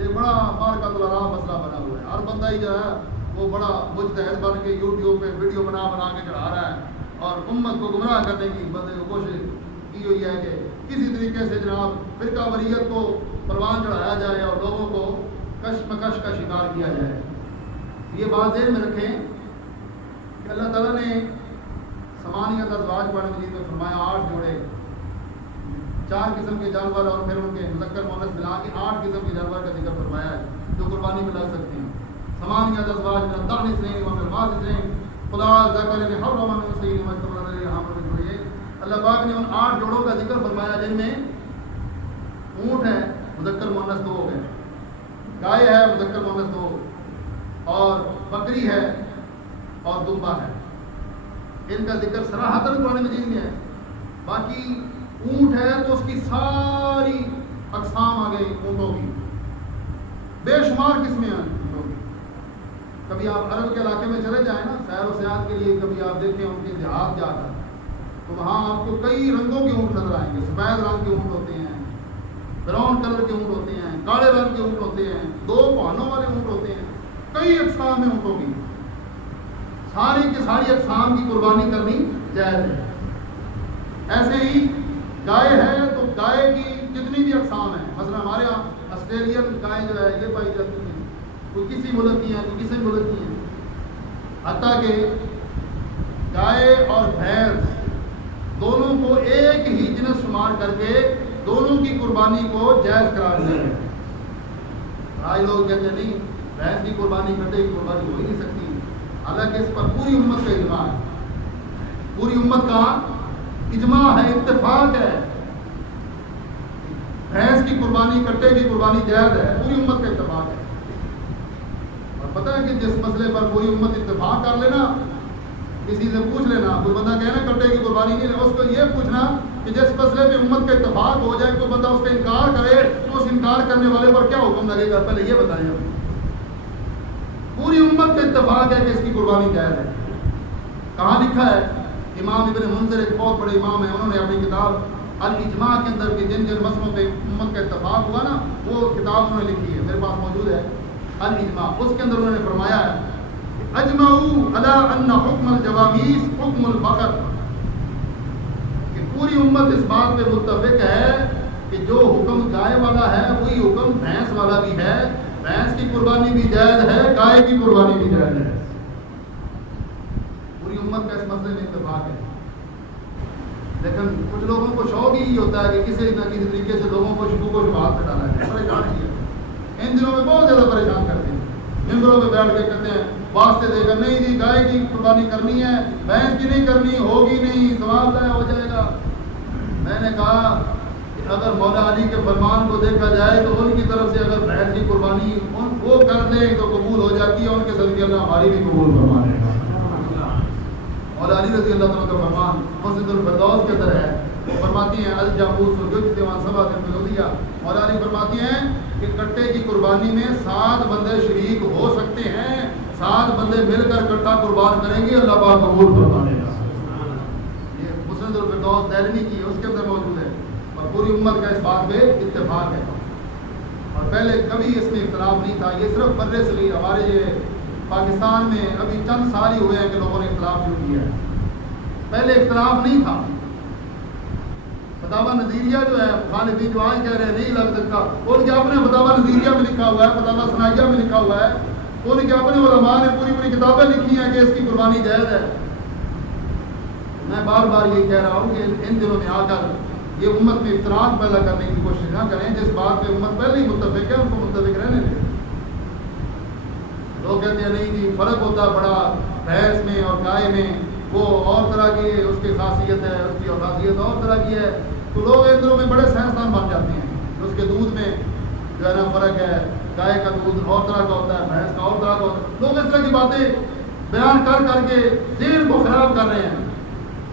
یہ بڑا مارکۃ الارام مسئلہ بنا ہوا ہے. ہر بندہ ہی جو ہے وہ بڑا مجتہد بن کے یوٹیوب پہ ویڈیو بنا کے چڑھا رہا ہے اور امت کو گمراہ کرنے کی بندے کو کوشش کی ہوئی ہے کہ کسی طریقے سے جناب فرقہ واریت کو پروان چڑھایا جائے اور لوگوں کو کشمکش کا شکار کیا جائے. یہ بات ذہن میں رکھیں کہ اللہ تعالیٰ نے ثمانیۃ ازواج قرآن مجید میں فرمایا 8 جوڑے 4 قسم کے جانور اور پھر ان کے مذکر مؤنث ملا کے 8 قسم کے جانور کا ذکر فرمایا ہے جو قربانی میں لگ سکتے ہیں. ثمانیۃ ازواج من الضأن اثنين ومن المعز اثنين قل الذكرين حرم ام الانثيين أم اشتمل عليه أرحام الأنثيين. اللہ پاک نے ان 8 جوڑوں کا ذکر فرمایا جن میں اونٹ ہے مذکر مؤنث 2 ہو گئے, گائے ہے مذکر مؤنث 2 اور بکری ہے اور دمبا ہے. ان کا ذکر صراحتاً قرآن مجید میں ہے. باقی اونٹ ہے تو اس کی ساری اقسام آ گئی اونٹوں کی, بے شمار قسمیں ہیں اونٹوں کی. کبھی آپ عرب کے علاقے میں چلے جائیں نا سیر و سیاحت کے لیے, کبھی آپ دیکھیں ان کے دیہات جا کر تو وہاں آپ کو کئی رنگوں کے اونٹ نظر آئیں گے. سفید رنگ کے اونٹ ہوتے ہیں, براؤن کلر کے اونٹ ہوتے ہیں, کالے رنگ کے اونٹ ہوتے ہیں, 2 پہنوں والے اونٹ ہوتے ہیں, کئی اقسام ہیں اونٹوں کی. ساری کی ساری اقسام کی قربانی کرنی جائز ہے. ایسے ہی گائے ہے تو گائے کی جتنی بھی اقسام ہیں, مثلا ہمارے یہاں آسٹریلین گائے جو ہے یہ پائی جاتی ہیں, کوئی کسی ملک کی ہیں کوئی کسی ملک کی ہیں. حتیٰ کہ گائے اور بھینس دونوں کو ایک ہی جنس شمار کر کے دونوں کی قربانی کو جائز قرار دیا ہے. آج لوگ کہتے ہیں نہیں بھینس کی قربانی گھٹے کی قربانی ہو ہی نہیں سکتی, حالانکہ اس پر پوری امت کا اجماع ہے. پوری امت کا اجماع ہے, اتفاق ہے. بھینس کی قربانی کٹے کی قربانی جائز ہے, پوری امت کا اتفاق ہے. اور پتہ ہے کہ جس مسئلے پر پوری امت اتفاق کر لینا, کسی سے پوچھ لینا, کوئی بندہ کہنا کٹے کی قربانی نہیں ہے, اس کو یہ پوچھنا کہ جس مسئلے پہ امت کا اتفاق ہو جائے, کوئی بندہ اس کا انکار کرے تو اس انکار کرنے والے پر کیا حکم لگے گا, پہلے یہ بتائیں. پوری امت کا اتفاق ہے کہ اس کی قربانی جائز ہے. کہاں لکھا ہے؟ امام ابن منذر ایک بہت بڑے امام ہیں, انہوں نے اپنی کتاب الاجماع کے اندر کہ جن جن مسئلوں پہ امت کا اتفاق ہوا نا, وہ کتاب انہوں نے لکھی ہے, میرے پاس موجود ہے الاجماع. اس کے اندر انہوں نے فرمایا ہے اجمعوا علی ان حکم الجوامیس حکم البقر, کہ پوری امت اس بات پہ متفق ہے کہ جو حکم گائے والا ہے وہی حکم بھینس والا بھی ہے. بھینس کی قربانی بھی جائز ہے, گائے کی قربانی بھی جائز ہے. پوری امت کا اس مسئلے میں اتفاق ہے. لیکن کچھ لوگوں کو شوق ہی ہوتا ہے کہ کسی نہ کسی طریقے سے لوگوں کو شکوک و شبہات پہ ڈالا جائے. پریشان کیا ان دنوں میں بہت زیادہ پریشان کرتے ہیں. ممبروں پہ بیٹھ کے کہتے ہیں واسطے دے کر نہیں جی گائے کی قربانی کرنی ہے, بھینس کی نہیں کرنی, ہوگی نہیں, ثواب ضائع ہو جائے گا. میں نے کہا کہ اگر مولا علی کے فرمان کو دیکھا جائے تو ان کی طرف سے اگر بھینس کی قربانی وہ کر دیں تو قبول ہو جاتی ہے, ان کے صدقے اللہ ہماری بھی قبول فرما لے گا. مولا علی رضی اللہ تعالیٰ کا فرمان مسجد الفردوس کے اندر ہے, وہ فرماتی ہیں الجاموس یجتمع سبعۃ بالعدیہ. مولا علی فرماتی ہیں کہ کٹے کی قربانی میں 7 بندے شریک ہو سکتے ہیں, 7 بندے مل کر کٹا قربان کریں گے, اللہ پاک قبول فرما لے گا. یہ مسند الفردوس دہلوی کی اس کے اندر موجود ہے, اور پوری امت کا اس بات پہ اتفاق ہے. اور پہلے کبھی اس میں اختلاف نہیں تھا, یہ صرف برے صغیر ہمارے یہ پاکستان میں ابھی چند سال ہی ہوئے ہیں کہ لوگوں نے اختلاف شروع کیا ہے. پہلے اختلاف نہیں تھا. فتاوی نظیریہ جو ہے مخالفین جو آج کہہ رہے ہیں نہیں لگ سکتا, ان کے اپنے فتاوی نظیریہ میں لکھا ہوا ہے, فتاوی ثنائیہ میں لکھا ہوا ہے, ان کے اپنے علماء نے پوری پوری کتابیں لکھی ہیں کہ اس کی قربانی جائز ہے. میں بار بار یہ کہہ رہا ہوں کہ ان دنوں میں آ کر یہ امت میں افتراق پیدا کرنے کی کوشش نہ کریں. جس بات پہ امت پہلے ہی متفق ہے ان کو متفق رہنے دیں. لوگ کہتے ہیں نہیں جی فرق ہوتا بڑا بھینس میں اور گائے میں, وہ اور طرح کی اس کی خاصیت ہے, اس کی خاصیت اور طرح کی ہے. تو لوگ ان دنوں میں بڑے سائنسدان بن جاتے ہیں. اس کے دودھ میں جو ہے نا فرق ہے, گائے کا دودھ اور طرح کا ہوتا ہے, بھینس کا اور طرح کا ہوتا ہے. لوگ اس طرح کی باتیں بیان کر کر کے ذہن کو خراب کر رہے ہیں.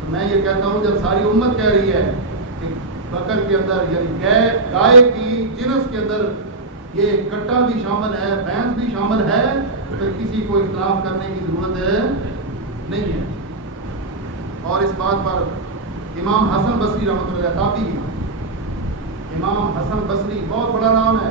تو میں یہ کہتا ہوں جب ساری امت کہہ رہی ہے کہ بکر کے اندر یعنی گائے کی جنس کے اندر یہ کٹا بھی شامل ہے, بھینس بھی شامل ہے, تو کسی کو اختلاف کرنے کی ضرورت نہیں ہے. اور اس بات پر امام حسن بصری رحمۃ اللہ تابعی, امام حسن بصری بہت بڑا نام ہے,